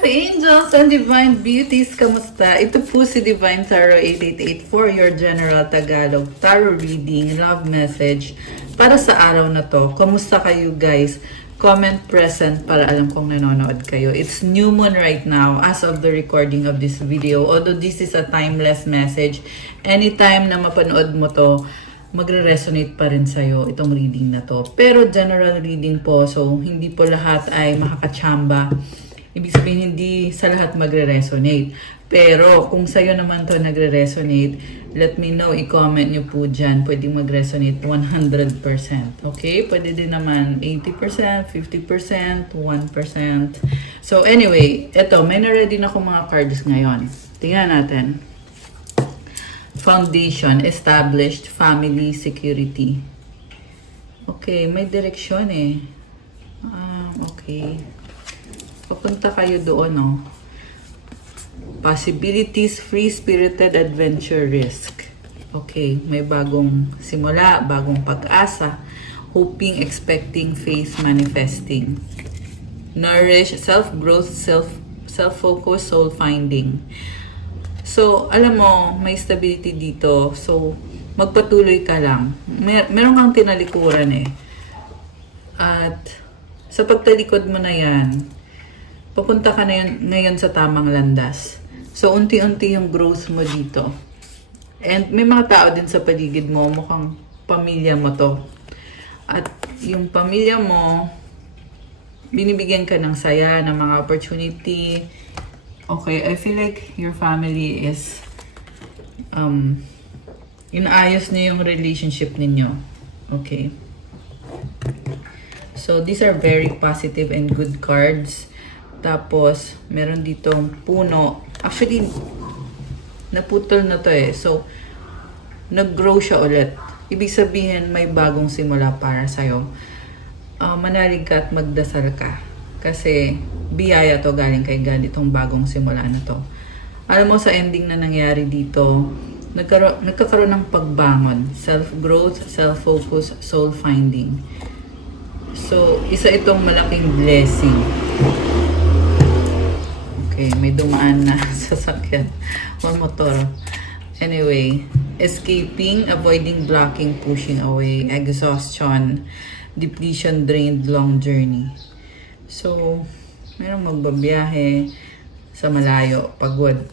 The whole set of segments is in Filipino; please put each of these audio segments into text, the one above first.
Angels and Divine Beauties, kamusta? Ito po si Divine Tarot 888 for your General Tagalog Tarot Reading, Love Message para sa araw na to. Kamusta kayo guys? Comment present para alam kong nanonood kayo. It's new moon right now as of the recording of this video. Although this is a timeless message, anytime na mapanood mo to, magre-resonate pa rin sa'yo itong reading na to. Pero general reading po, so hindi po lahat ay makakachamba. Ibig sabihin, hindi sa lahat magre-resonate. Pero kung sa'yo naman to nagre-resonate, let me know, i-comment nyo po dyan. Pwede mag-resonate 100%. Okay? Pwede din naman 80%, 50%, 1%. So anyway, eto, may na-ready na akong mga cards ngayon. Tingnan natin. Foundation, established, family, security. Okay, may direksyon eh. Okay. Papunta kayo doon, no? Possibilities, free-spirited adventure, risk. Okay, may bagong simula, bagong pag-asa, hoping, expecting, faith, manifesting. Nourish, self-growth, self-focus, soul-finding. So, alam mo, may stability dito. So, magpatuloy ka lang. Meron kang tinalikuran eh. At sa pagtalikod mo na yan, papunta ka na ngayon sa tamang landas. So, unti-unti yung growth mo dito. And may mga tao din sa paligid mo, mukhang pamilya mo to. At yung pamilya mo, binibigyan ka ng saya, ng mga opportunity. Okay, I feel like your family is, inaayos niyo yung relationship ninyo. Okay. So, these are very positive and good cards. Tapos, meron ditong puno. Actually, naputol na to eh. So, nag-grow siya ulit. Ibig sabihin, may bagong simula para sa'yo. Manalig ka at magdasal ka. Kasi, biyaya to galing kay God, itong bagong simula na to. Alam mo, sa ending na nangyari dito, nagkakaroon ng pagbangon. Self-growth, self-focus, soul-finding. So, isa itong malaking blessing. Okay, may dumaan na sasakyan. One motor. Anyway, escaping, avoiding, blocking, pushing away, exhaustion, depletion, drained, long journey. So, merong magbabiyahe sa malayo, pagod.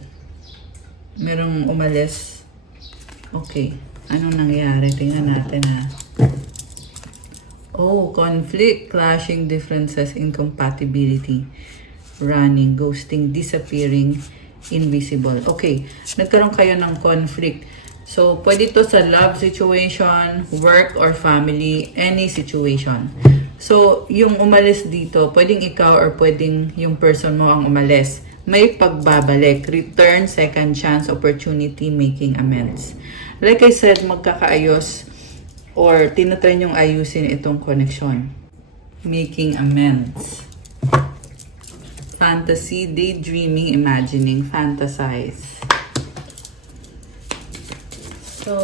Merong umalis. Okay, anong nangyari? Tingnan natin ha. Oh, conflict, clashing, differences, incompatibility. Running, ghosting, disappearing, invisible. Okay, nagkaroon kayo ng conflict. So, pwede to sa love situation, work or family, any situation. So, yung umalis dito, pwedeng ikaw or pwedeng yung person mo ang umalis. May pagbabalik, return, second chance, opportunity, making amends. Like I said, magkakaayos or tinatry nyong ayusin itong connection. Making amends. Fantasy, daydreaming, imagining, fantasize. So,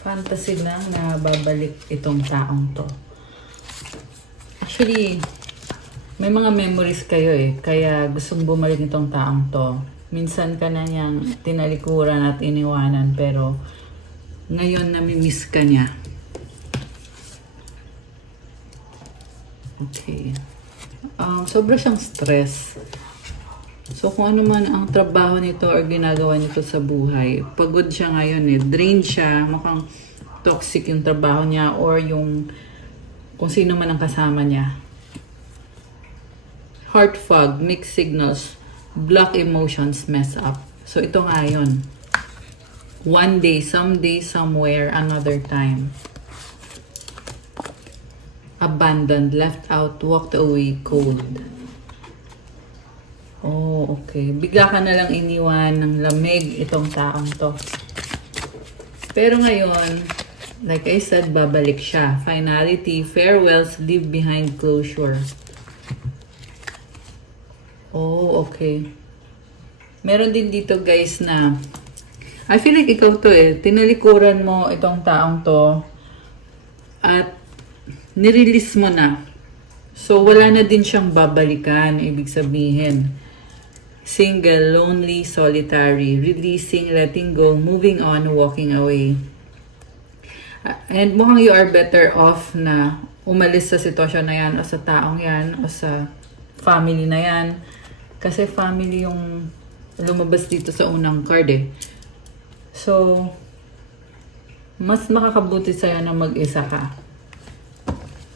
fantasy lang na babalik itong taong to. Actually, may mga memories kayo eh. Kaya gustong bumalik itong taong to. Minsan ka na niyang tinalikuran at iniwanan, pero ngayon nami-miss ka niya. Okay. Sobra siyang stress. So, kung ano man ang trabaho nito or ginagawa nito sa buhay, pagod siya ngayon eh. Drained siya. Mukhang toxic yung trabaho niya or yung kung sino man ang kasama niya. Heart fog, mixed signals, block emotions, mess up. So, ito nga yun. One day, someday, somewhere, another time. Abandoned, left out, walked away, cold. Oh, okay. Bigla ka na lang iniwan ng lamig itong taong to. Pero ngayon, like I said, babalik siya. Finality, farewells, leave behind closure. Oh, okay. Meron din dito guys na, I feel like ikaw to eh. Tinalikuran mo itong taong to at nirelease mo na. So, wala na din siyang babalikan. Ibig sabihin, single, lonely, solitary, releasing, letting go, moving on, walking away. And mukhang you are better off na umalis sa sitwasyon na yan o sa taong yan o sa family na yan. Kasi family yung lumabas dito sa unang card eh. So, mas makakabuti sa'yo na mag-isa ka.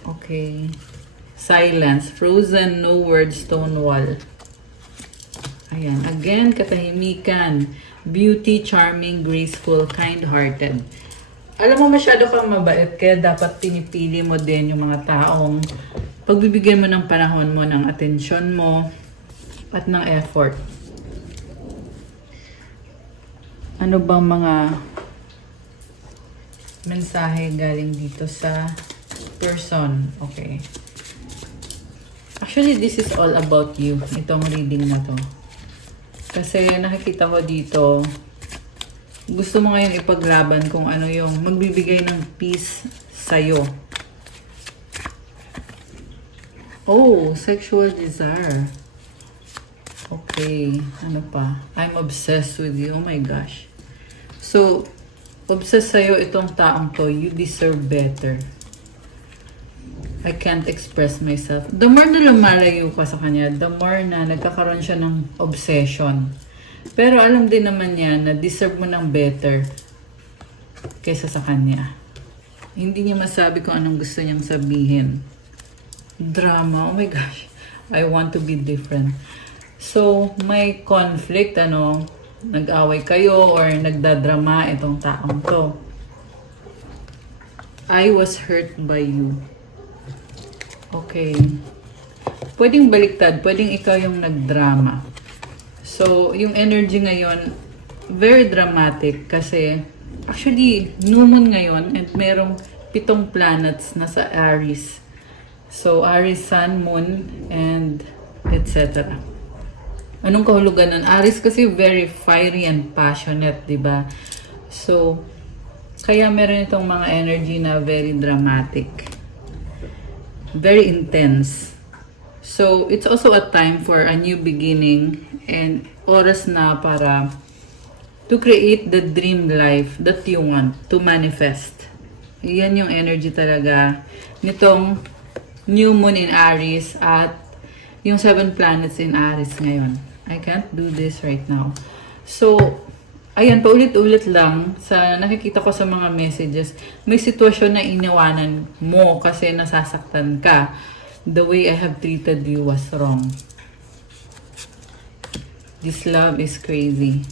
Okay. Silence. Frozen, no words, stone wall. Ayan. Again, katahimikan. Beauty, charming, graceful, kind-hearted. Alam mo, masyado kang mabait, kaya dapat pinipili mo din yung mga taong pagbibigyan mo ng panahon mo, ng atensyon mo, at ng effort. Ano bang mga mensahe galing dito sa person? Okay. Actually, this is all about you, itong reading na to. Kasi nakikita ko dito, gusto mo ngayon ipaglaban kung ano yung magbibigay ng peace sa'yo. Oh, sexual desire. Okay, ano pa? I'm obsessed with you. Oh my gosh. So, obsessed sa'yo itong taong to. You deserve better. I can't express myself. The more na lumalayo ka sa kanya, the more na nagkakaroon siya ng obsession. Pero alam din naman niya na deserve mo ng better kaysa sa kanya. Hindi niya masabi kung anong gusto niyang sabihin. Drama. Oh my gosh. I want to be different. So, may conflict, nag-away kayo or nagdadrama itong taong to. I was hurt by you. Okay. Pwedeng baliktad. Pwedeng ikaw yung nagdrama. So, yung energy ngayon, very dramatic kasi actually, new moon ngayon and merong 7 planets na sa Aries. So, Aries, Sun, Moon, and etc. Anong kahulugan ng Aries? Kasi very fiery and passionate, di ba? So, kaya meron itong mga energy na very dramatic. Very intense. So, it's also a time for a new beginning and oras na para to create the dream life that you want to manifest. Yan yung energy talaga nitong new moon in Aries at yung 7 planets in Aries ngayon. I can't do this right now. So, ayan, paulit-ulit lang sa nakikita ko sa mga messages, may sitwasyon na iniwanan mo kasi nasasaktan ka. The way I have treated you was wrong. This love is crazy.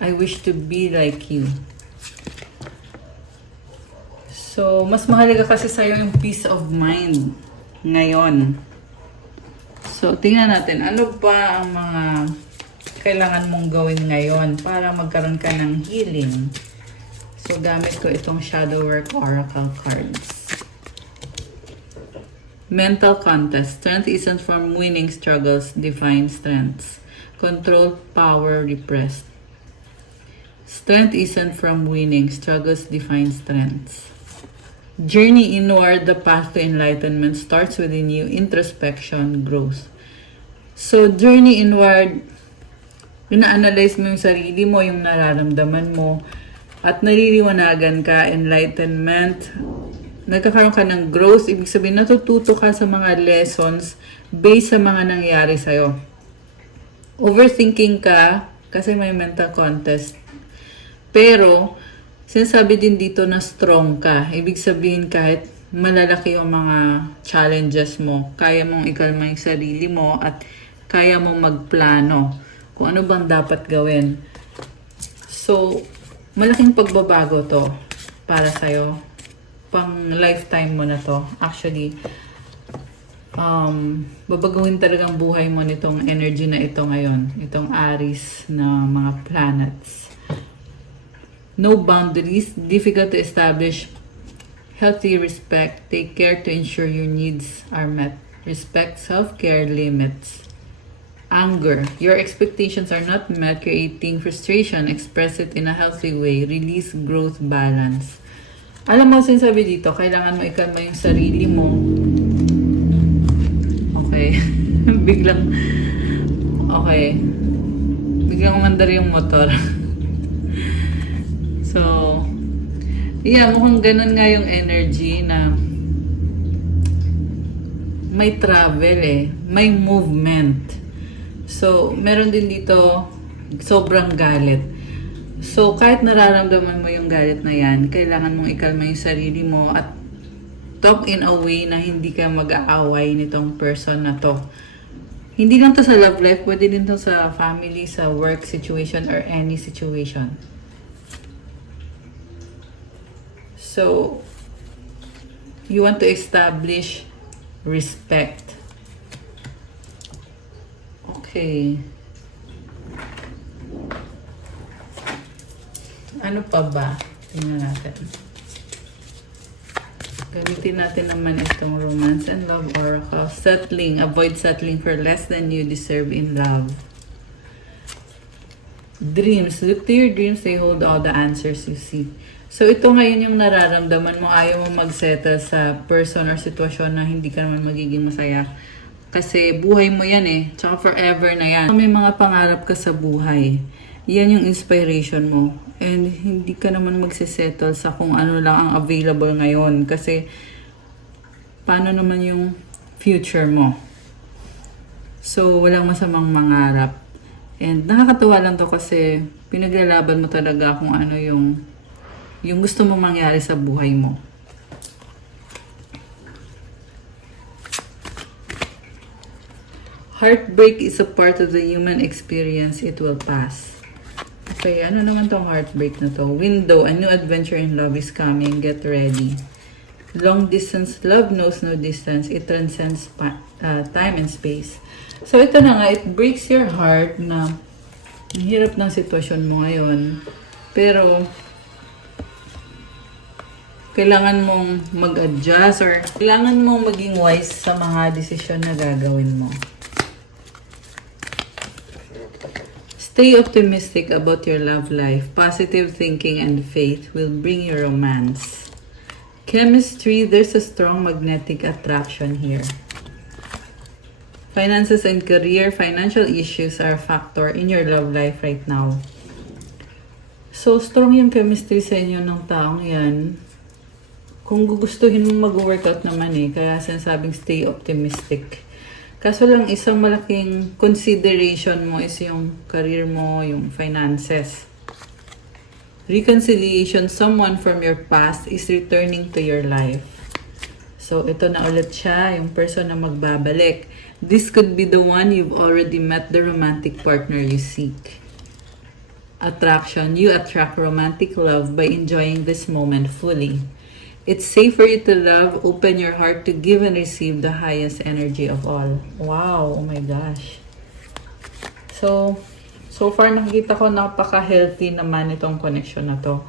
I wish to be like you. So, mas mahalaga kasi sa'yo yung peace of mind ngayon. So, tingnan natin, ano ba ang mga kailangan mong gawin ngayon para magkaroon ka ng healing. So, gamit ko itong Shadow Work Oracle cards. Mental contest. Strength isn't from winning struggles, define strengths. Control, power, repressed. Strength isn't from winning struggles, define strengths. Journey inward, the path to enlightenment starts within you. Introspection, growth. So, journey inward, ina-analyze mo yung sarili mo, yung nararamdaman mo, at naririwanagan ka, enlightenment, nagkakaroon ka ng growth, ibig sabihin natututo ka sa mga lessons based sa mga nangyari sa'yo. Overthinking ka, kasi may mental contest. Pero, sinasabi din dito na strong ka. Ibig sabihin kahit malalaki yung mga challenges mo, kaya mong ikalma yung sarili mo at kaya mong magplano kung ano bang dapat gawin. So, malaking pagbabago to para sa'yo. Pang lifetime mo na to. Actually, babagawin talagang buhay mo nitong energy na ito ngayon. Itong Aries na mga planets. No boundaries, difficult to establish healthy respect. Take care to ensure your needs are met. Respect, self-care, limits. Anger. Your expectations are not met, creating frustration. Express it in a healthy way. Release, growth, balance. Alam mo, sinasabi dito, kailangan mo ikalma yung sarili mo. Okay. Okay. Biglang umandar yung motor. So, yeah, mukhang ganun nga yung energy na may travel may movement. So, meron din dito sobrang galit. So, kahit nararamdaman mo yung galit na yan, kailangan mong ikalma yung sarili mo at talk in a way na hindi ka mag-aaway nitong person na to. Hindi lang to sa love life, pwede din to sa family, sa work situation, or any situation. So, you want to establish respect. Okay. Ano pa ba? Tingnan natin. Gamitin natin naman itong Romance and Love Oracle. Settling. Avoid settling for less than you deserve in love. Dreams. Look to your dreams. They hold all the answers you seek. So, ito ngayon yung nararamdaman mo. Ayaw mo mag-settle sa person or sitwasyon na hindi ka naman magiging masaya. Kasi buhay mo yan Tsaka forever na yan. May mga pangarap ka sa buhay. Yan yung inspiration mo. And hindi ka naman magsisettle sa kung ano lang ang available ngayon. Kasi, paano naman yung future mo? So, walang masamang mangarap. And nakakatawa lang to kasi pinaglalaban mo talaga kung ano yung gusto mong mangyari sa buhay mo. Heartbreak is a part of the human experience. It will pass. Okay, ano naman tong heartbreak na to? Window, a new adventure in love is coming. Get ready. Long distance love knows no distance. It transcends time and space. So ito na nga, it breaks your heart na ang hirap ng sitwasyon mo ngayon. Pero kailangan mong mag-adjust or kailangan mong maging wise sa mga desisyon na gagawin mo. Stay optimistic about your love life. Positive thinking and faith will bring you romance. Chemistry, there's a strong magnetic attraction here. Finances and career, financial issues are a factor in your love life right now. So, strong yung chemistry sa inyo ng taong yan. Kung gugustuhin mo mag-workout naman kaya sinasabing stay optimistic. Kaso lang isang malaking consideration mo is yung career mo, yung finances. Reconciliation, someone from your past is returning to your life. So, ito na ulit siya, yung person na magbabalik. This could be the one you've already met, the romantic partner you seek. Attraction, you attract romantic love by enjoying this moment fully. It's safe for you to love, open your heart to give and receive the highest energy of all. Wow, oh my gosh. So far nakikita ko napaka-healthy naman itong connection na to.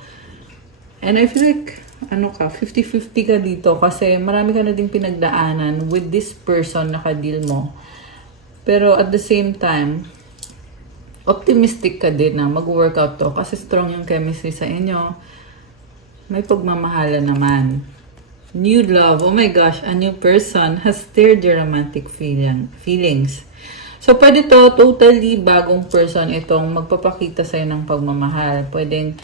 And I feel like, 50-50 ka dito kasi marami ka na ding pinagdaanan with this person na ka-deal mo. Pero at the same time, optimistic ka din na mag-workout to kasi strong yung chemistry sa inyo. May pagmamahala naman. New love. Oh my gosh, a new person has stirred your romantic feelings. So, pwede to totally bagong person itong magpapakita sa'yo ng pagmamahal. Pwedeng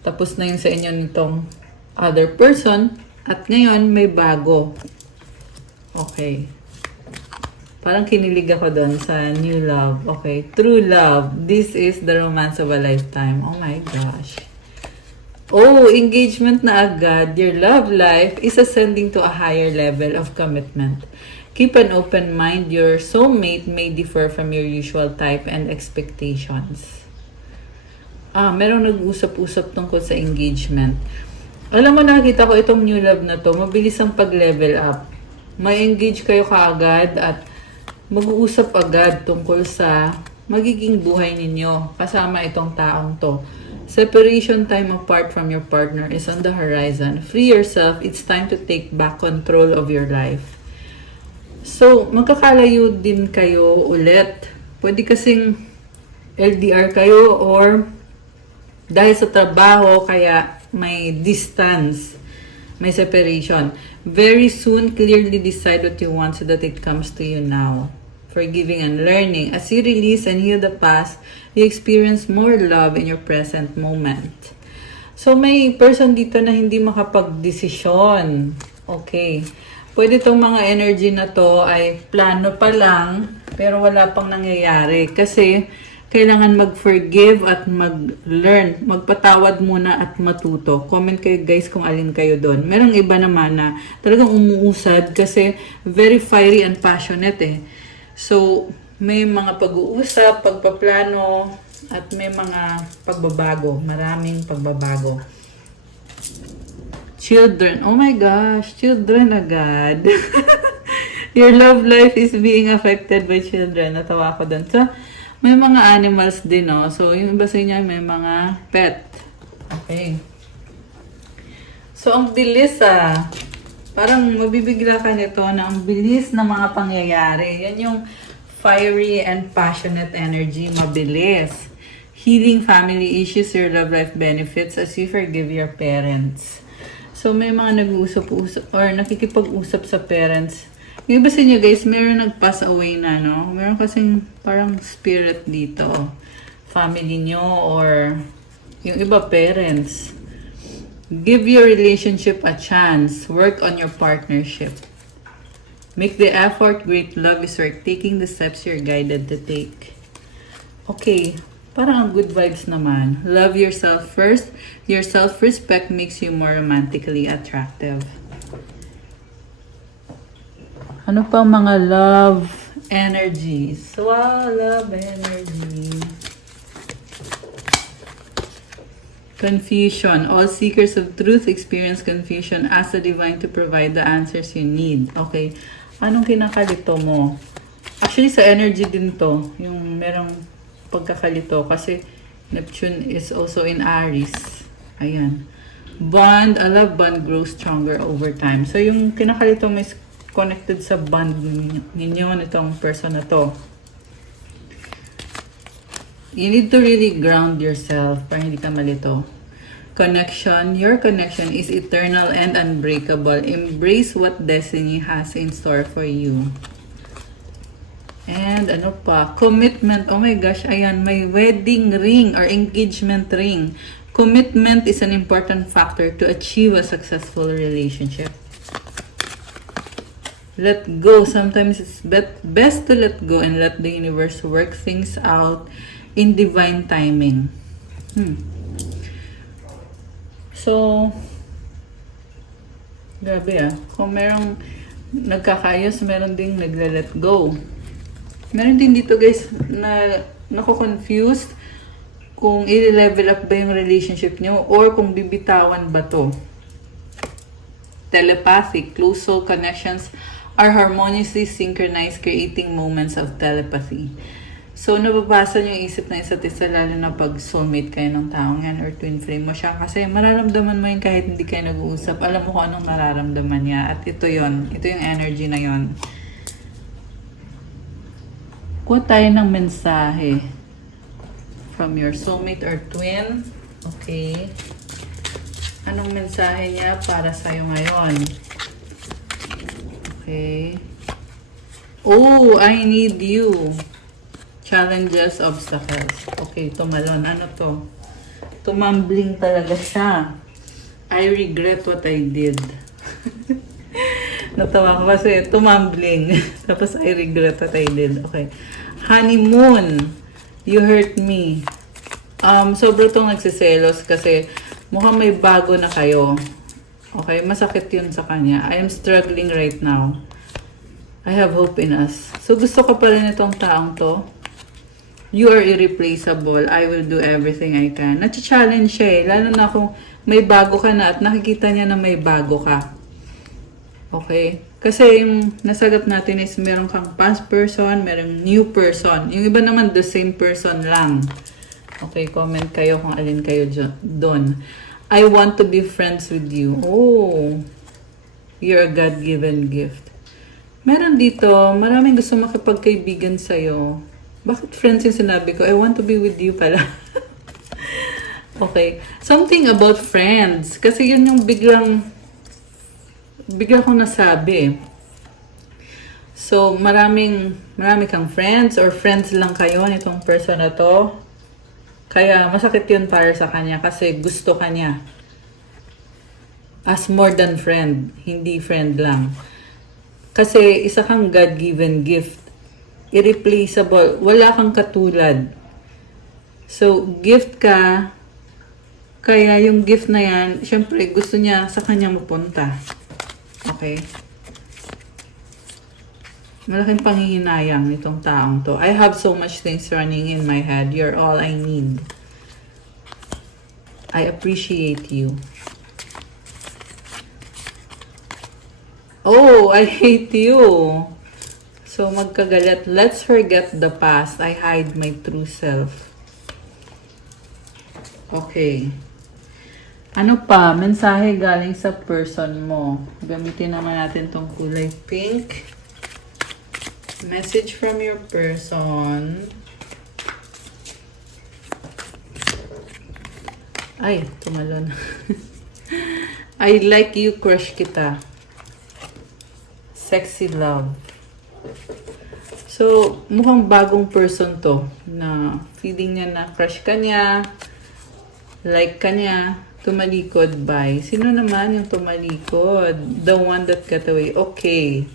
tapos na yung sa inyo nitong other person at ngayon may bago. Okay. Parang kinilig ako doon sa new love. Okay. True love. This is the romance of a lifetime. Oh my gosh. Oh, engagement na agad. Your love life is ascending to a higher level of commitment. Keep an open mind. Your soulmate may differ from your usual type and expectations. Merong nag-usap-usap tungkol sa engagement. Alam mo, nakita ko itong new love na to, mabilis ang pag-level up. May engage kayo kaagad at mag-uusap agad tungkol sa magiging buhay ninyo kasama itong taong to. Separation time apart from your partner is on the horizon. Free yourself. It's time to take back control of your life. So, magkakalayo din kayo ulit. Pwede kasing LDR kayo or dahil sa trabaho kaya may distance, may separation. Very soon, clearly decide what you want so that it comes to you now. forgiving and learning. As you release and heal the past, you experience more love in your present moment. So, may person dito na hindi makapag-desisyon. Okay. Pwede itong mga energy na to ay plano pa lang, pero wala pang nangyayari. Kasi, kailangan mag-forgive at mag-learn. Magpatawad muna at matuto. Comment kayo guys kung alin kayo doon. Merong iba naman na talagang umuusad kasi very fiery and passionate eh. So, may mga pag-uusap, pagpaplano, at may mga pagbabago. Maraming pagbabago. Children. Oh my gosh, children agad. Your love life is being affected by children. Natawa ko doon. So, may mga animals din, no? So, yung iba sa inyo, may mga pet. Okay. So, ang bilis, parang mabibigla ka nito na ang bilis na mga pangyayari. Yan yung fiery and passionate energy, mabilis. Healing family issues, your love life benefits as you forgive your parents. So, may mga nag-uusap-usap or nakikipag-usap sa parents. Yung iba sa inyo guys, meron nag-pass away na, no? Meron kasing parang spirit dito. Family nyo or yung iba parents. Give your relationship a chance. Work on your partnership. Make the effort. Great love is worth taking the steps you're guided to take. Okay. Parang ang good vibes naman. Love yourself first. Your self-respect makes you more romantically attractive. Ano pa mga love energies? Wow, love energy. Confusion. All seekers of truth experience confusion. Ask the divine to provide the answers you need. Okay. Anong kinakalito mo? Actually, sa energy din to. Yung merong pagkakalito. Kasi Neptune is also in Aries. Ayan. Bond. A love bond grows stronger over time. So, yung kinakalito mo is connected sa bond ninyo nitong person na to. You need to really ground yourself para hindi ka malito. Connection. Your connection is eternal and unbreakable. Embrace what destiny has in store for you. And ano pa? Commitment. Oh my gosh, ayan, may wedding ring or engagement ring. Commitment is an important factor to achieve a successful relationship. Let go. Sometimes it's best to let go and let the universe work things out in divine timing. So, grabe kung merong nagkakayos, meron ding nagle-let go. Meron din dito guys na nako-confused kung i-level up ba yung relationship nyo or kung bibitawan ba to. Telepathic, close soul connections are harmoniously synchronized, creating moments of telepathy. So, nababasa niyo yung isip na isa't isa, lalo na pag soulmate kayo ng taong yan or twin flame mo siya. Kasi mararamdaman mo yun kahit hindi kayo nag-uusap. Alam mo kung anong nararamdaman niya. At ito yon, ito yung energy na yon. Kuha tayo ng mensahe from your soulmate or twin. Okay. Anong mensahe niya para sa'yo ngayon? Okay. Oh, I need you. Challenges, obstacles. Okay, tumalon. Ano to? Tumambling talaga siya. I regret what I did. Natawa ko kasi tumambling. Tapos I regret what I did. Okay. Honeymoon. You hurt me. Sobra tong nagsiselos kasi mukhang may bago na kayo. Okay, masakit yun sa kanya. I am struggling right now. I have hope in us. So, gusto ko pa rin itong taong to. You are irreplaceable. I will do everything I can. Nacha-challenge siya eh. Lalo na kung may bago ka na at nakikita niya na may bago ka. Okay? Kasi yung nasagap natin is meron kang past person, merong new person. Yung iba naman, the same person lang. Okay, comment kayo kung alin kayo doon. I want to be friends with you. Oh, you're a God-given gift. Meron dito, maraming gusto makipagkaibigan sa'yo. Bakit friends yung sinabi ko? I want to be with you pala. Okay. Something about friends. Kasi yun yung bigla kong nasabi. So, marami kang friends or friends lang kayo nitong person na to. Kaya masakit yun para sa kanya kasi gusto kanya. As more than friend, hindi friend lang. Kasi isa kang God-given gift. Irreplaceable. Wala kang katulad. So, gift ka. Kaya yung gift na yan, syempre gusto niya sa kanya mapunta. Okay? Malaking panghihinayang nitong taong to. I have so much things running in my head. You're all I need. I appreciate you. Oh, I hate you. So, magkagalit. Let's forget the past. I hide my true self. Okay. Ano pa? Mensahe galing sa person mo. Gamitin naman natin tong kulay pink. Message from your person. Ay, tumalon. I like you, crush kita. Sexy love. So, mukhang bagong person to na feeling niya na crush ka niya, like ka niya, tumalikod by. Sino naman yung tumalikod? The one that got away. Okay.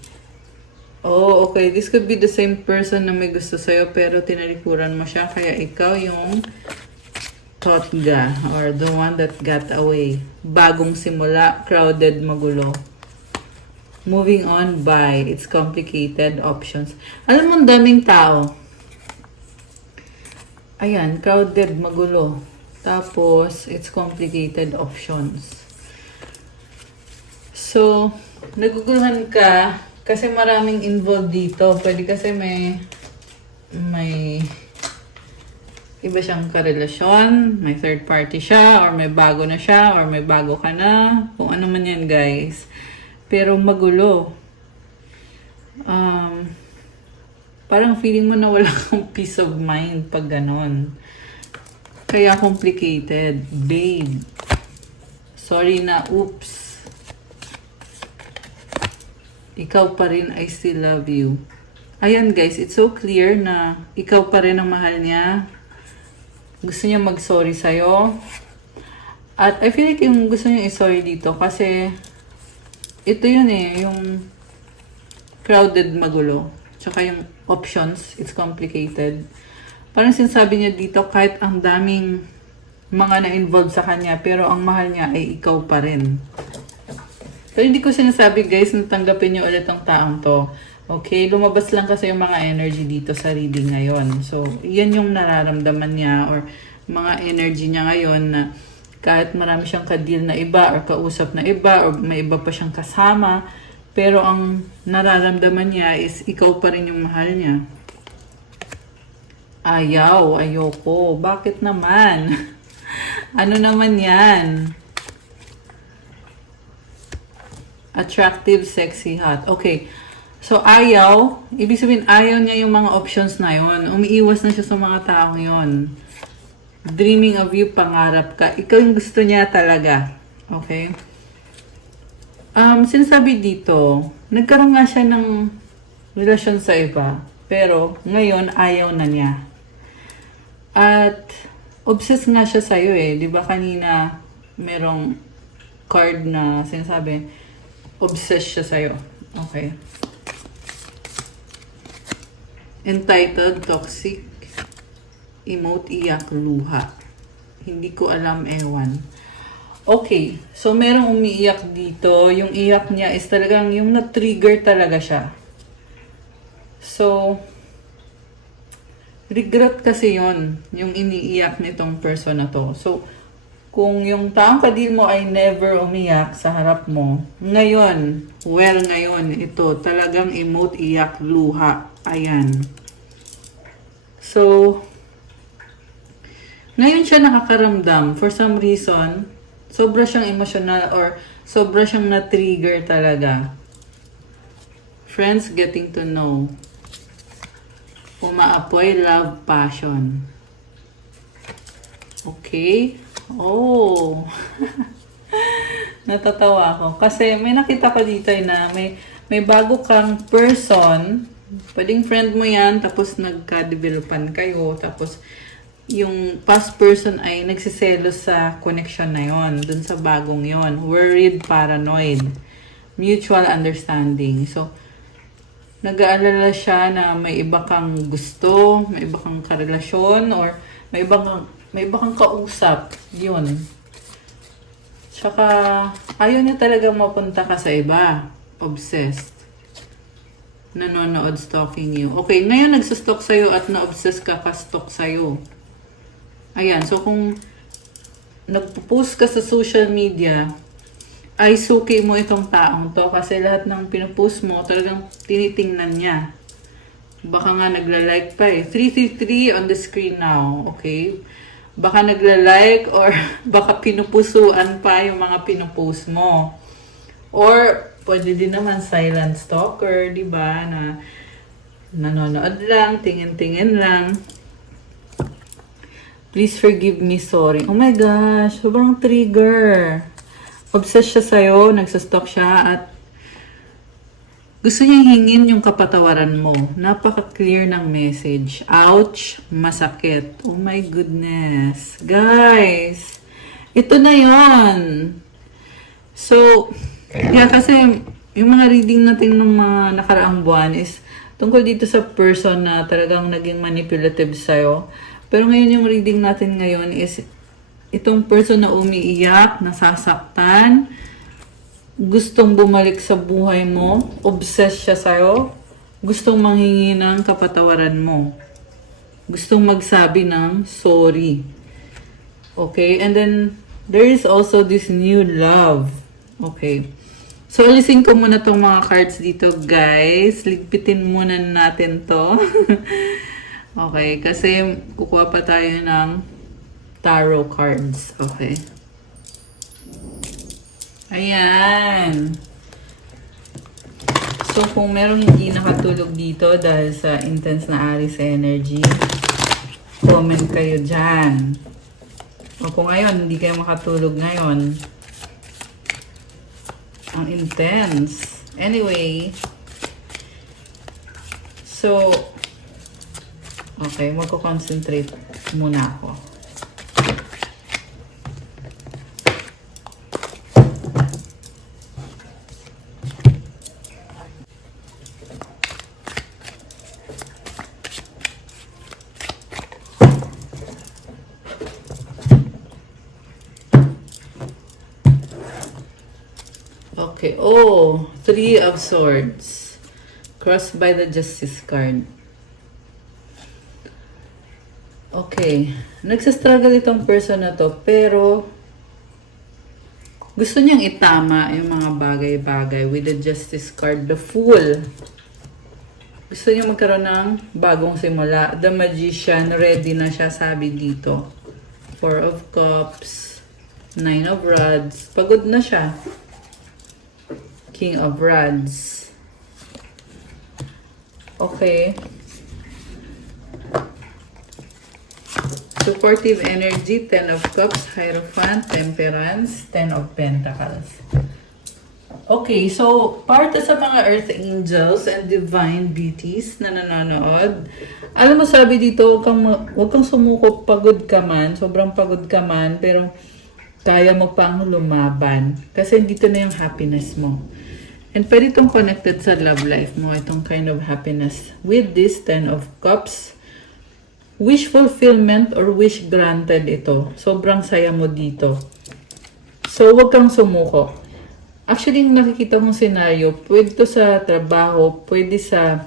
Oh, okay. This could be the same person na may gusto sa'yo pero tinalikuran mo siya kaya ikaw yung totga or the one that got away. Bagong simula, crowded, magulo. Moving on by, it's complicated options. Alam mo, ang daming tao. Ayan, crowded, magulo. Tapos, it's complicated options. So, naguguluhan ka kasi maraming involved dito. Pwede kasi may iba siyang karelasyon, may third party siya, or may bago na siya, or may bago ka na. Kung ano man yan, guys. Pero magulo. Parang feeling mo na wala kang peace of mind pag ganon. Kaya complicated. Babe. Sorry na, oops. Ikaw pa rin, I still love you. Ayan guys, it's so clear na ikaw pa rin ang mahal niya. Gusto niya mag-sorry sa'yo. At I feel like yung gusto niya i-sorry dito kasi ito yun eh, yung crowded magulo. Tsaka yung options, it's complicated. Parang sinasabi niya dito kahit ang daming mga na-involved sa kanya pero ang mahal niya ay ikaw pa rin. So, hindi ko sinasabi guys na tanggapin niyo ulit ang taong to. Okay? Lumabas lang kasi yung mga energy dito sa reading ngayon. So, yan yung nararamdaman niya or mga energy niya ngayon na kahit marami siyang ka-deal na iba or kausap na iba or may iba pa siyang kasama, pero ang nararamdaman niya is ikaw pa rin yung mahal niya. Ayaw, ayoko. Bakit naman? Ano naman yan? Attractive, sexy, hot. Okay. So, ayaw. Ibig sabihin, ayaw niya yung mga options na yun. Umiiwas na siya sa mga taong yun. Dreaming of you, pangarap ka. Ikaw yung gusto niya talaga. Okay? Sinasabi dito, nagkaroon nga siya ng relasyon sa iba. Pero, ngayon, ayaw na niya. At, obsessed nga siya sa'yo eh. Di ba kanina, merong card na sinasabi, obsessed siya sa'yo. Okay. Entitled, toxic, emote, iyak, luha. Hindi ko alam, ewan. Okay. So, merong umiiyak dito. Yung iyak niya is talagang yung na-trigger talaga siya. So, regret kasi yon yung iniiyak nitong person na to. So, kung yung taong kadil mo ay never umiyak sa harap mo, ngayon, ito, talagang emote, iyak, luha. Ayan. So, ngayon siya nakakaramdam. For some reason, sobra siyang emotional or sobra siyang na-trigger talaga. Friends getting to know. Umaapoy, love, passion. Okay. Oh. Natatawa ako. Kasi may nakita ko dito na may bago kang person, pwedeng friend mo yan, tapos nagka-developan kayo, tapos yung past person ay nagsiselos sa connection na yon, dun sa bagong yon. Worried, paranoid, mutual understanding. So, nag-aalala siya na may iba kang gusto, may iba kang karelasyon, or may iba kang kausap. Yun. Tsaka, ayaw niya talaga mapunta ka sa iba. Obsessed. Nanonood, stalking you. Okay, ngayon nagsastalk sa'yo at na-obsess ka, ka-stalk sa'yo. Ayan, so kung nagpo-post ka sa social media, ay suki mo itong taong to kasi lahat ng pinupost mo talagang tinitingnan niya. Baka nga nagla-like pa eh. 333 on the screen now, okay? Baka nagla-like or baka pinupusuan pa yung mga pinupost mo. Or pwede din naman silent stalker, di ba? Na nanonood lang, tingin-tingin lang. Please forgive me, sorry. Oh my gosh, sobrang trigger. Obsessed siya sa'yo, nagsastalk siya at gusto niya hingin yung kapatawaran mo. Napaka-clear ng message. Ouch, masakit. Oh my goodness. Guys, ito na yon. So, yeah, kasi yung mga reading natin ng mga nakaraang buwan is tungkol dito sa person na talagang naging manipulative sa'yo. Pero ngayon yung reading natin ngayon is itong person na umiiyak, nasasaktan, gustong bumalik sa buhay mo, obsessed siya sa'yo, gustong manghingi ng kapatawaran mo, gustong magsabi ng sorry. Okay? And then, there is also this new love. Okay. So, alisin ko muna tong mga cards dito, guys. Ligpitin muna natin to. Okay, kasi kukuha pa tayo ng tarot cards. Okay. Ayan. So, kung merong hindi nakatulog dito dahil sa intense na Aries energy, comment kayo dyan. O kung ngayon, hindi kayo makatulog ngayon. Ang intense. Anyway. So, okay, magko-concentrate muna ako. Okay, oh, 3 of Swords. Crossed by the Justice card. Okay, nagsastruggle itong person na to, pero gusto niyang itama yung mga bagay-bagay with the Justice card, the Fool. Gusto niya magkaroon ng bagong simula. The Magician, ready na siya, sabi dito. 4 of Cups, 9 of Rods, pagod na siya. King of Rods. Okay. Supportive energy, 10 of Cups, Hierophant, Temperance, 10 of Pentacles. Okay, so para sa mga Earth Angels and Divine Beauties na nanonood, alam mo sabi dito, huwag kang sumuko, pagod ka man, sobrang pagod ka man, pero kaya mo pang lumaban. Kasi dito na yung happiness mo. And pwede itong connected sa love life mo, itong kind of happiness. With this 10 of Cups, wish fulfillment or wish granted ito. Sobrang saya mo dito. So, huwag kang sumuko. Actually, yung nakikita kong scenario, pwede to sa trabaho, pwede sa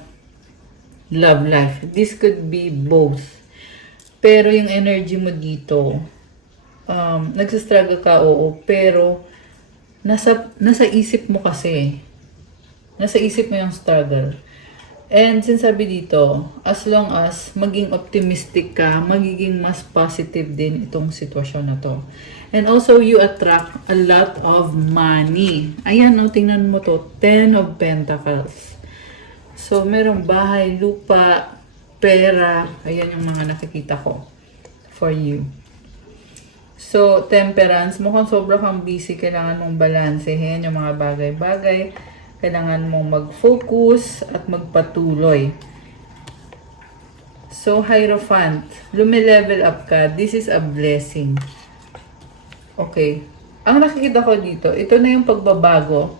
love life. This could be both. Pero yung energy mo dito, nagsastruggle ka, oo, pero nasa isip mo kasi. Nasa isip mo yung struggle. And sinasabi dito, as long as maging optimistic ka, magiging mas positive din itong sitwasyon na to. And also, you attract a lot of money. Ayan, no, tingnan mo to, 10 of Pentacles. So, merong bahay, lupa, pera. Ayan yung mga nakikita ko for you. So, Temperance, mukhang sobrang kang busy, kailangan mong balansehin yung mga bagay-bagay. Kailangan mong mag-focus at magpatuloy. So, Hierophant, lumilevel up ka. This is a blessing. Okay. Ang nakikita ko dito, ito na yung pagbabago.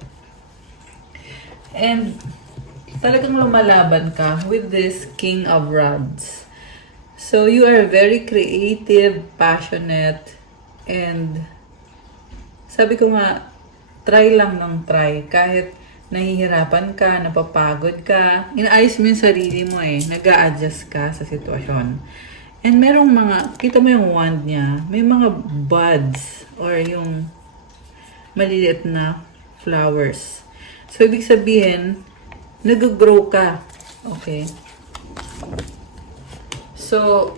And, talagang lumalaban ka with this King of Rods. So, you are very creative, passionate, and sabi ko nga, try lang ng try. Kahit nahihirapan ka, napapagod ka, inaayos mo yung sarili mo eh. Nag-a-adjust ka sa sitwasyon. And merong mga, kita mo yung wand niya, may mga buds or yung maliliit na flowers. So, ibig sabihin, nag-grow ka. Okay? So,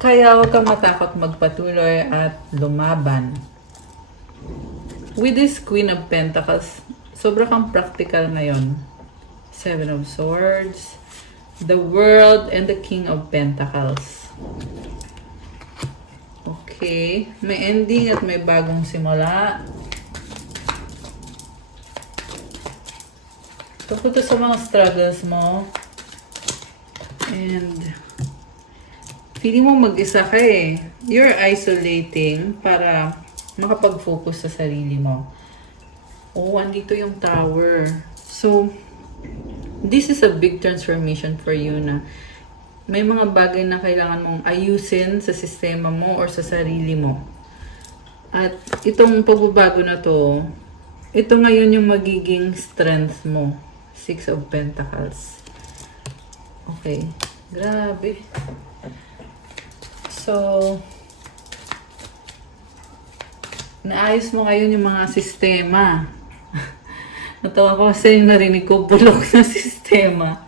kaya huwag kang matakot magpatuloy at lumaban. With this Queen of Pentacles, sobra kang practical ngayon. Seven of Swords, the World, and the King of Pentacles. Okay. May ending at may bagong simula. Tungkol to sa mga struggles mo. And feeling mo mag-isa ka eh. You're isolating para makapag-focus sa sarili mo. Oh, andito yung Tower. So, this is a big transformation for you na may mga bagay na kailangan mong ayusin sa sistema mo or sa sarili mo. At itong pagbabago na to, ito ngayon yung magiging strength mo. Six of Pentacles. Okay. Grabe. So, naayos mo ngayon yung mga sistema. Natawa ko kasi narinig ko, bulok na sistema.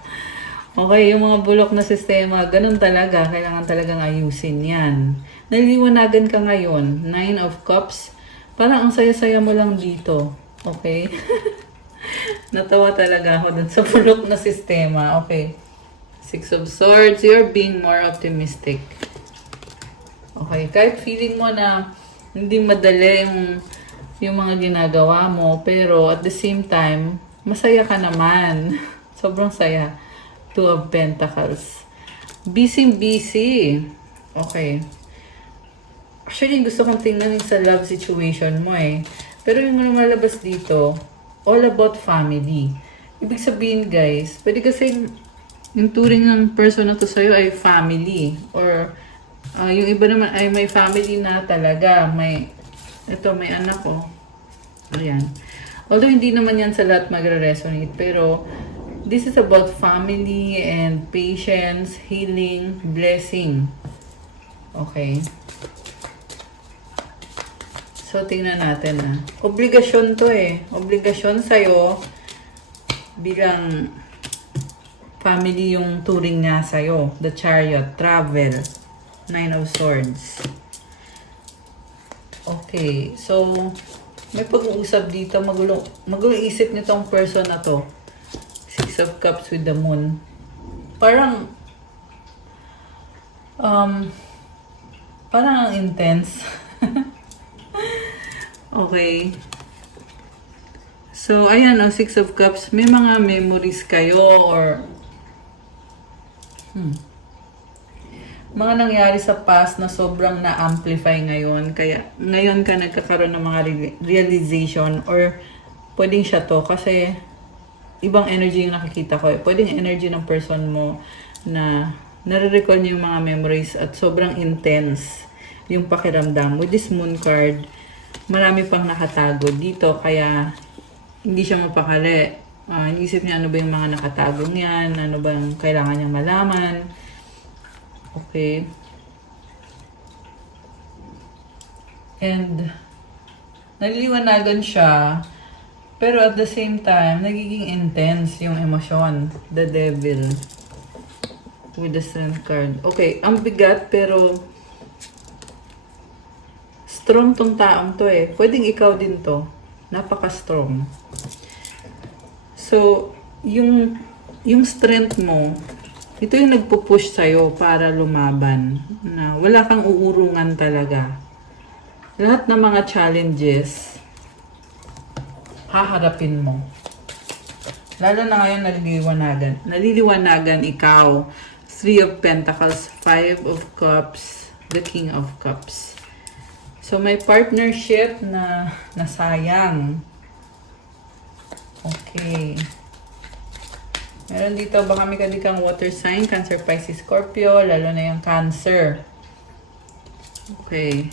Okay, yung mga bulok na sistema, ganun talaga. Kailangan talagang ayusin yan. Naliliwanagan ka ngayon. Nine of Cups. Parang ang saya-saya mo lang dito. Okay? Natawa talaga ako dun sa bulok na sistema. Okay. Six of Swords. You're being more optimistic. Okay. Kahit feeling mo na hindi madali yung mga ginagawa mo, pero at the same time, masaya ka naman. Sobrang saya. Two of Pentacles. Busy. Okay. Actually, gusto kong tingnan yung sa love situation mo eh. Pero yung lumalabas dito, all about family. Ibig sabihin guys, pwede kasi yung turing ng person na to sa'yo ay family. Or yung iba naman ay may family na talaga. May anak ko. Ayan. Although hindi naman yan sa lahat magre-resonate, pero this is about family and patience, healing, blessing. Okay. So, tingnan natin na. Obligasyon to eh. Obligasyon sa'yo bilang family yung turing niya sa'yo. The Chariot, travel, Nine of Swords. Okay. So, may pag-uusap dito. Magulong isip nitong person na to. Six of Cups with the Moon. Parang ang intense. Okay. So, ayan o, Six of Cups. May mga memories kayo or mga nangyari sa past na sobrang na-amplify ngayon. Kaya, ngayon ka nagkakaroon ng mga realization or pwedeng siya to kasi ibang energy yung nakikita ko. Pwedeng energy ng person mo na nare-recall niyo yung mga memories at sobrang intense yung pakiramdam. With this Moon card, marami pang nakatago dito kaya hindi siya mapakali. Inisip niya ano ba yung mga nakatagong yan, ano ba yung kailangan niyang malaman. Okay. And naliliwanagan siya, pero at the same time, nagiging intense yung emosyon. The Devil. With the Strength card. Okay, ang bigat pero strong tong taong to eh. Pwedeng ikaw din to. Napaka-strong. So, yung strength mo, ito yung nagpo-push sa'yo para lumaban. Na wala kang uurungan talaga. Lahat ng mga challenges, haharapin mo. Lalo na ngayon naliliwanagan ikaw. Three of Pentacles, Five of Cups, the King of Cups. So, may partnership na nasayang. Okay. Meron dito, baka may kadikang water sign, Cancer, Pisces, Scorpio, lalo na yung Cancer. Okay.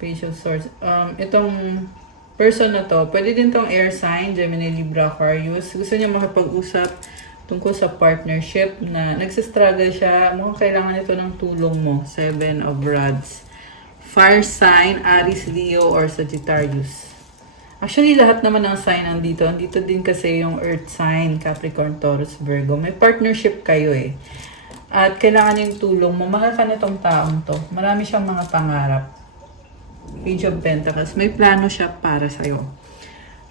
Page of Swords. Itong person na to, pwede din tong air sign, Gemini, Libra, Aquarius. Gusto niya makapag-usap tungkol sa partnership na nagsistruggle siya. Mukhang kailangan ito ng tulong mo. Seven of Rods. Fire sign, Aries, Leo, or Sagittarius. Actually, lahat naman ng sign andito. Andito din kasi yung earth sign, Capricorn, Taurus, Virgo. May partnership kayo eh. At kailangan yung tulong mo. Mahal ka na tong taong to. Marami siyang mga pangarap. Page of Pentacles. May plano siya para sa'yo.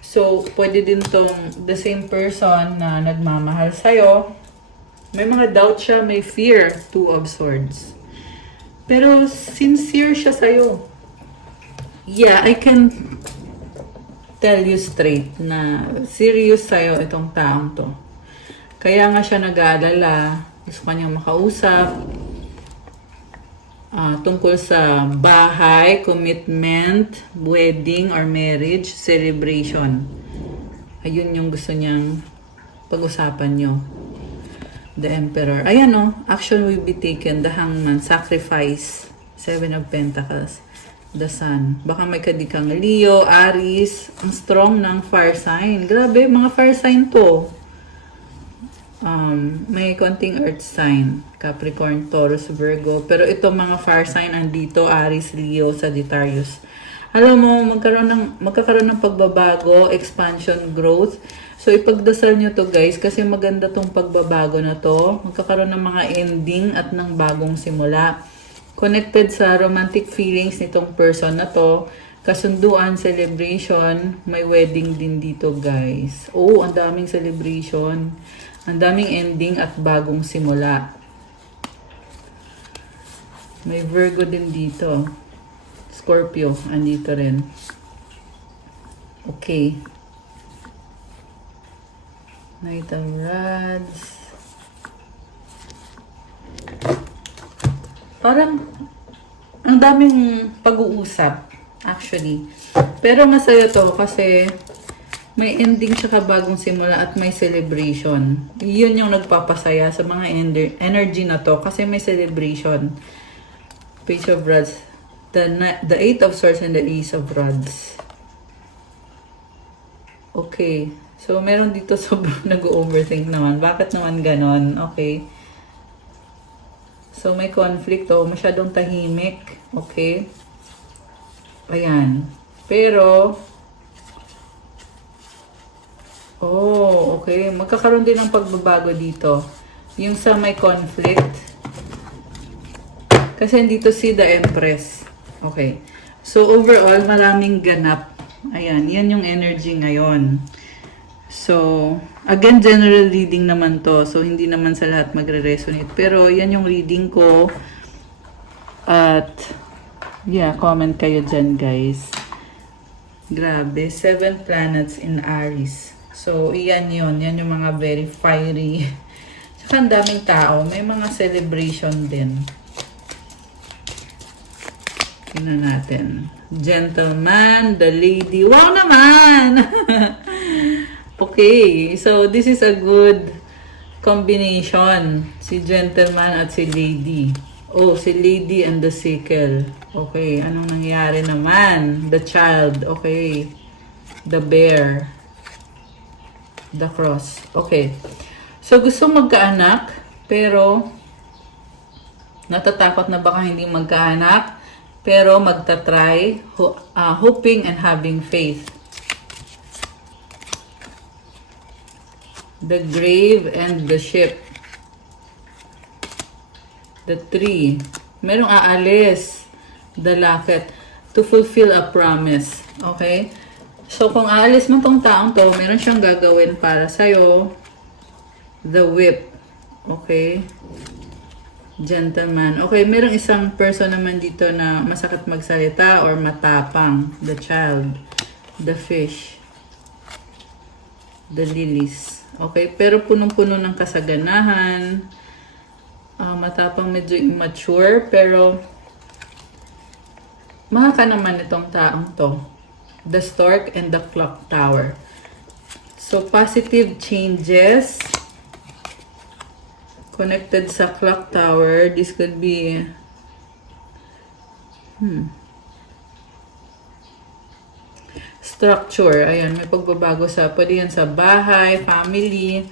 So, pwede din tong the same person na nagmamahal sa'yo. May mga doubt siya, may fear. Two of Swords. Pero sincere siya sa'yo. Yeah, I can tell you straight na serious sa'yo itong taong to. Kaya nga siya nag-aalala, gusto kanyang makausap, tungkol sa bahay, commitment, wedding or marriage, celebration. Ayun yung gusto niyang pag-usapan nyo. The Emperor. Ayan o, action will be taken, the Hangman, sacrifice, Seven of Pentacles. The Sun. Baka may kadikang Leo, Aries, ang strong ng fire sign. Grabe, mga fire sign to. May konting earth sign. Capricorn, Taurus, Virgo. Pero itong mga fire sign andito, Aries, Leo, Sagittarius. Alam mo, magkakaroon ng pagbabago, expansion, growth. So, ipagdasal nyo to guys kasi maganda tong pagbabago na to. Magkakaroon ng mga ending at ng bagong simula. Connected sa romantic feelings nitong person na to. Kasunduan, celebration, may wedding din dito guys. Oh, ang daming celebration. Ang daming ending at bagong simula. May Virgo din dito. Scorpio, andito rin. Okay. Knight of Rods. Parang, ang daming pag-uusap, actually. Pero masaya to kasi may ending siya bagong simula at may celebration. Yun yung nagpapasaya sa mga energy na to kasi may celebration. Page of Rods. The Eight of Swords and the Ace of Rods. Okay. So, meron dito sobrang nag-overthink naman. Bakit naman ganon? Okay. So, may conflict. Oh, masyadong tahimik. Okay. Ayan. Pero, oh, okay. Magkakaroon din ng pagbabago dito. Yung sa may conflict. Kasi dito si the Empress. Okay. So, overall, maraming ganap. Ayan. Yan yung energy ngayon. So, again, general reading naman to. So, hindi naman sa lahat magre-resonate. Pero, yan yung reading ko. At, yeah, comment kayo dyan, guys. Grabe. 7 planets in Aries. So, iyan yun. Yan yung mga very fiery. Tsaka ang daming tao. May mga celebration din. Tingnan natin. Gentleman, the lady. Wow naman! Okay, so this is a good combination. Si gentleman at si lady. Oh, si lady and the sickle. Okay, anong nangyari naman? The child. Okay. The bear. The cross. Okay. So, gusto magkaanak, pero natatakot na baka hindi magkaanak, pero magta-try, hoping and having faith. The grave and the ship. The tree. Merong aalis. The locket. To fulfill a promise. Okay? So, kung aalis mo tong taong to, meron siyang gagawin para sa'yo. The whip. Okay? Gentleman. Okay, merong isang person naman dito na masakit magsalita or matapang. The child. The fish. The lilies. Okay, pero punong-puno ng kasaganahan. Matapang, medyo immature, pero mahal ka naman itong taong to. The Stork and the Clock Tower. So, positive changes connected sa Clock Tower. This could be structure. Ayan, may pagbabago sa, pwede yan sa bahay, family,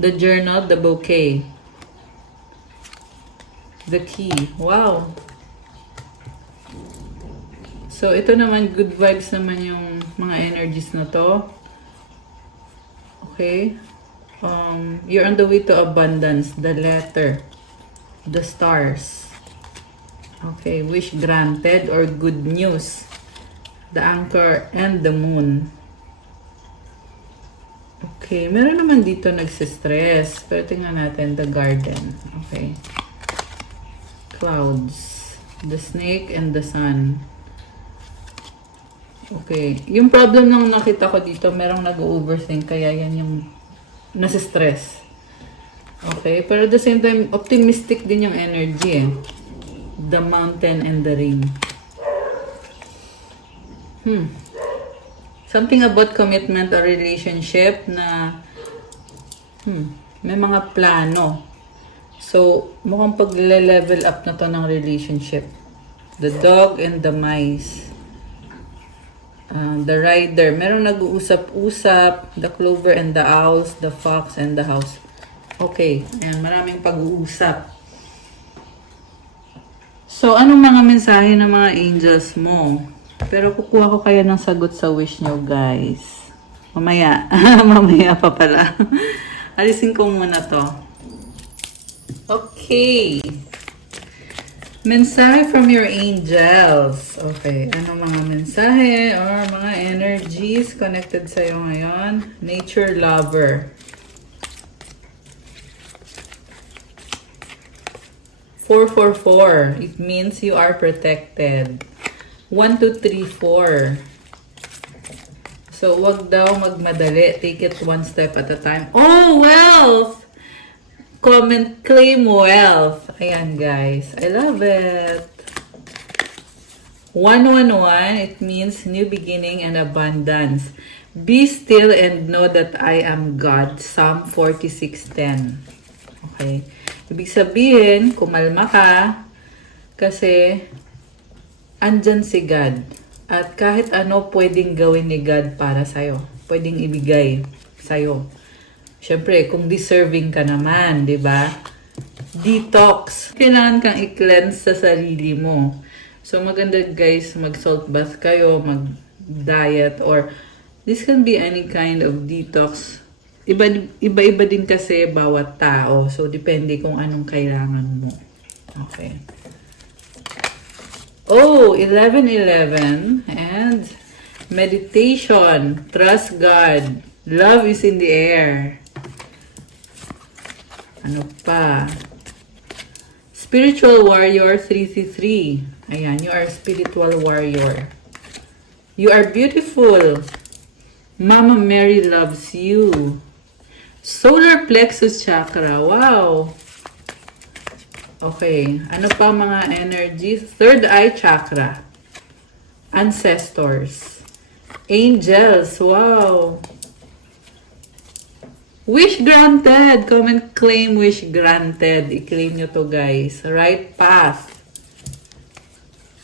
the journal, the bouquet. The key. Wow. So, ito naman, good vibes naman yung mga energies na to. Okay. You're on the way to abundance. The letter. The stars. Okay. Wish granted or good news. The anchor and the moon. Okay. Meron naman dito nagsistress. Pero tingnan natin the garden. Okay. Clouds. The snake and the sun. Okay. Yung problem nang nakita ko dito, merong nag-overthink. Kaya yan yung nasistress. Okay. Pero at the same time, optimistic din yung energy eh. The mountain and the ring. Something about commitment or relationship na may mga plano. So, mukhang pag-level up na to ng relationship. The dog and the mice. The rider. Merong nag-uusap-usap. The clover and the owls. The fox and the house. Okay. Ayan, maraming pag-uusap. So, anong mga mensahe ng mga angels mo? Pero kukuha ko kayo ng sagot sa wish nyo, guys. Mamaya. Mamaya pa pala. Alisin ko muna to. Okay. Mensahe from your angels. Okay. Ano mga mensahe or mga energies connected sa'yo ngayon? Nature lover. 444. It means you are protected. 1, 2, 3, 4. So, wag daw magmadali. Take it one step at a time. Oh, wealth! Comment, claim wealth. Ayan, guys. I love it. 111, it means new beginning and abundance. Be still and know that I am God. Psalm 46:10. Okay. Ibig sabihin, kumalma ka kasi andyan si God. At kahit ano pwedeng gawin ni God para sa'yo. Pwedeng ibigay sa'yo. Siyempre, kung deserving ka naman, di ba? Detox. Kailangan kang i-cleanse sa sarili mo. So, maganda guys, mag-salt bath kayo, mag-diet, or this can be any kind of detox. Iba-iba din kasi bawat tao. So, depende kung anong kailangan mo. Okay. Oh, 11:11. And meditation. Trust God. Love is in the air. Ano pa? Spiritual warrior 333. Ayan, you are a spiritual warrior. You are beautiful. Mama Mary loves you. Solar plexus chakra. Wow. Okay. Ano pa mga energies? Third eye chakra. Ancestors. Angels. Wow. Wish granted. Comment, claim, wish granted. I-claim nyo to, guys. Right path.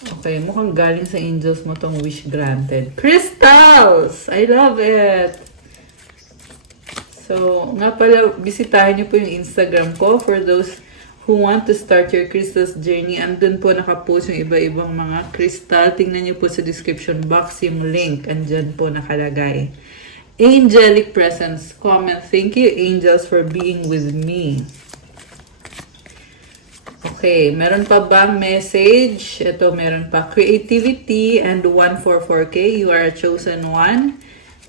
Okay, mukhang galing sa angels mo tong wish granted. Crystals! I love it! So, nga pala, bisitahin nyo po yung Instagram ko for those who want to start your crystals journey. Andun po nakapost yung iba-ibang mga crystal. Tingnan nyo po sa description box yung link. Andyan po nakalagay. Angelic presence. Comment, thank you angels for being with me. Okay, meron pa bang message? Ito, meron pa. Creativity and 144K. You are a chosen one.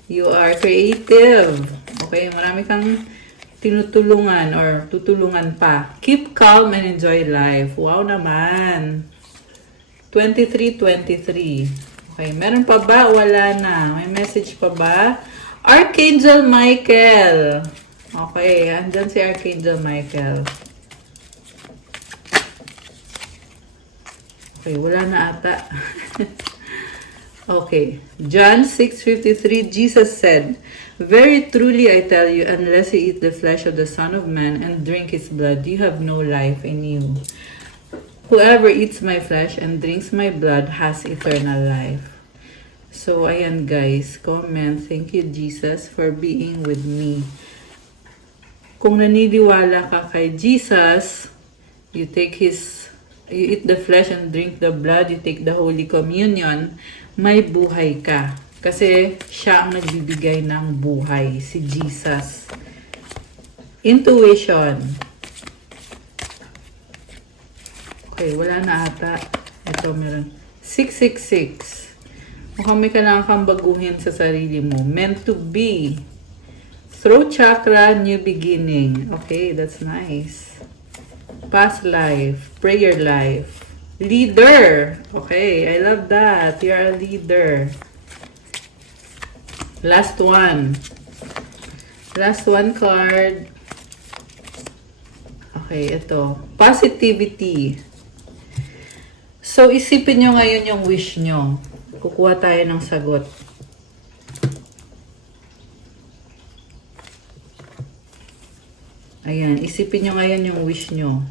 You are creative. Okay, marami kang tinutulungan or tutulungan pa. Keep calm and enjoy life. Wow naman. 2323. Okay, meron pa ba? Wala na. May message pa ba? Archangel Michael. Okay, andyan si Archangel Michael. Okay, wala na ata. Okay, John 6:53, Jesus said, "Very truly I tell you, unless you eat the flesh of the Son of Man and drink his blood, you have no life in you. Whoever eats my flesh and drinks my blood has eternal life." So, ayan guys, comment, thank you Jesus for being with me. Kung naniniwala ka kay Jesus, you eat the flesh and drink the blood, you take the Holy Communion, may buhay ka. Kasi siya ang nagbibigay ng buhay, si Jesus. Intuition. Okay, wala na ata. Ito meron. 666. Mukhang may kailangan kang baguhin sa sarili mo. Meant to be. Throat chakra, new beginning. Okay, that's nice. Past life, prayer life. Leader. Okay, I love that. You're a leader. Last one. Last one card. Okay, ito. Positivity. So, isipin nyo ngayon yung wish nyo. Kukuha tayo ng sagot. Ayan, isipin nyo ngayon yung wish nyo.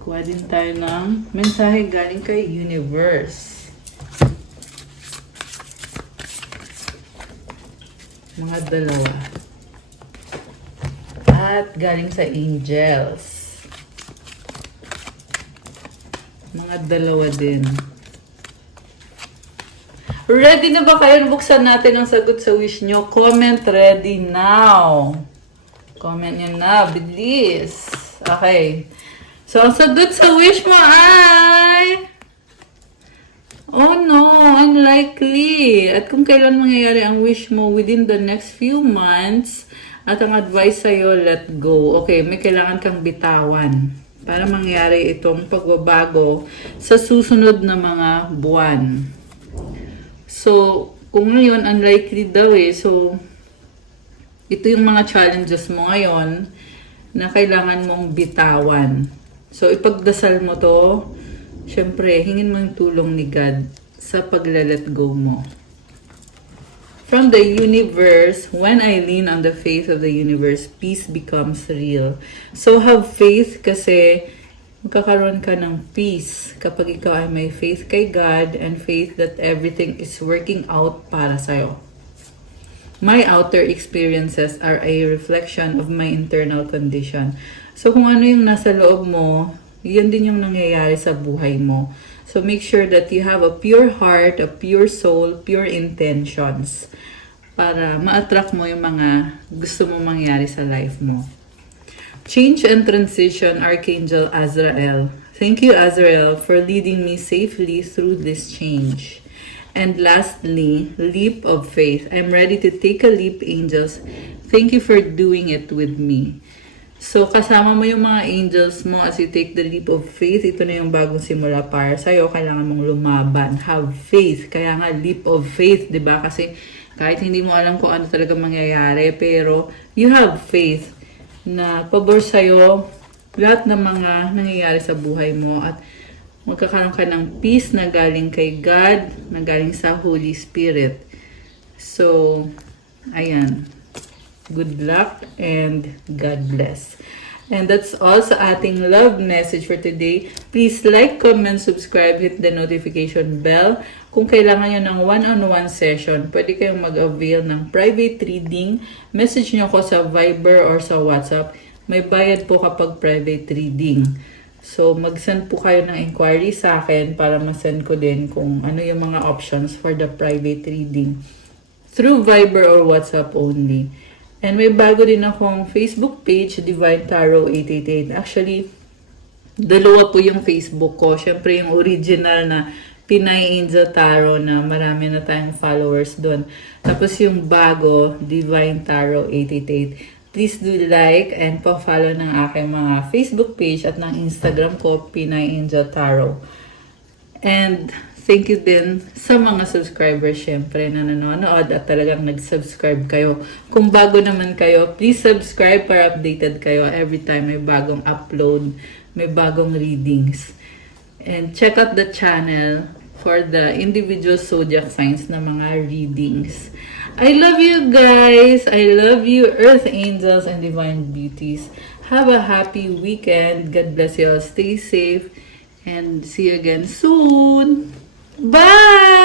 Kuha din tayo ng mensahe galing kay Universe. Mga dalawa. At galing sa Angels. Mga dalawa din. Ready na ba kayo? Buksan natin ang sagot sa wish nyo. Comment ready now. Comment nyo na. Bilis. Okay. So, ang sagot sa wish mo ay... Oh no, unlikely. At kung kailan mangyayari ang wish mo within the next few months, at ang advice sa'yo, let go. Okay, may kailangan kang bitawan para mangyari itong pagbabago sa susunod na mga buwan. So, kung ngayon, unlikely daw eh. So, ito yung mga challenges mo ngayon na kailangan mong bitawan. So, ipagdasal mo to. Siyempre, hingin mo yung tulong ni God sa pagla-let go mo. From the universe, when I lean on the faith of the universe, peace becomes real. So, have faith kasi magkakaroon ka ng peace kapag ikaw ay may faith kay God and faith that everything is working out para sa'yo. My outer experiences are a reflection of my internal condition. So, kung ano yung nasa loob mo, yan din yung nangyayari sa buhay mo. So, make sure that you have a pure heart, a pure soul, pure intentions para ma-attract mo yung mga gusto mo mangyari sa life mo. Change and transition, Archangel Azrael. Thank you, Azrael, for leading me safely through this change. And lastly, leap of faith. I'm ready to take a leap, angels. Thank you for doing it with me. So, kasama mo yung mga angels mo as you take the leap of faith. Ito na yung bagong simula para sa'yo. Kailangan mong lumaban. Have faith. Kaya nga, leap of faith, di ba? Kasi kahit hindi mo alam kung ano talaga mangyayari, pero you have faith na pabor sa'yo lahat ng mga nangyayari sa buhay mo at magkakaroon ka ng peace na galing kay God, na galing sa Holy Spirit. So, ayan. Good luck and God bless. And that's all sa ating love message for today. Please like, comment, subscribe, hit the notification bell. Kung kailangan nyo ng one-on-one session, pwede kayong mag-avail ng private reading. Message nyo ko sa Viber or sa WhatsApp. May bayad po kapag private reading. So, mag-send po kayo ng inquiry sa akin para ma-send ko din kung ano yung mga options for the private reading. Through Viber or WhatsApp only. And may bago din akong Facebook page, Divine Tarot 888. Actually, dalawa po yung Facebook ko. Siyempre, yung original na Pinay Angel Tarot na marami na tayong followers doon. Tapos yung bago, Divine Tarot 888. Please do like and pa-follow ng aking mga Facebook page at ng Instagram ko, Pinay Angel Tarot. And thank you din sa mga subscribers syempre na nanonood at talagang nag-subscribe kayo. Kung bago naman kayo, please subscribe para updated kayo every time may bagong upload, may bagong readings. And check out the channel for the individual zodiac signs na mga readings. I love you guys! I love you, Earth Angels and Divine Beauties. Have a happy weekend. God bless you all. Stay safe and see you again soon. Bye!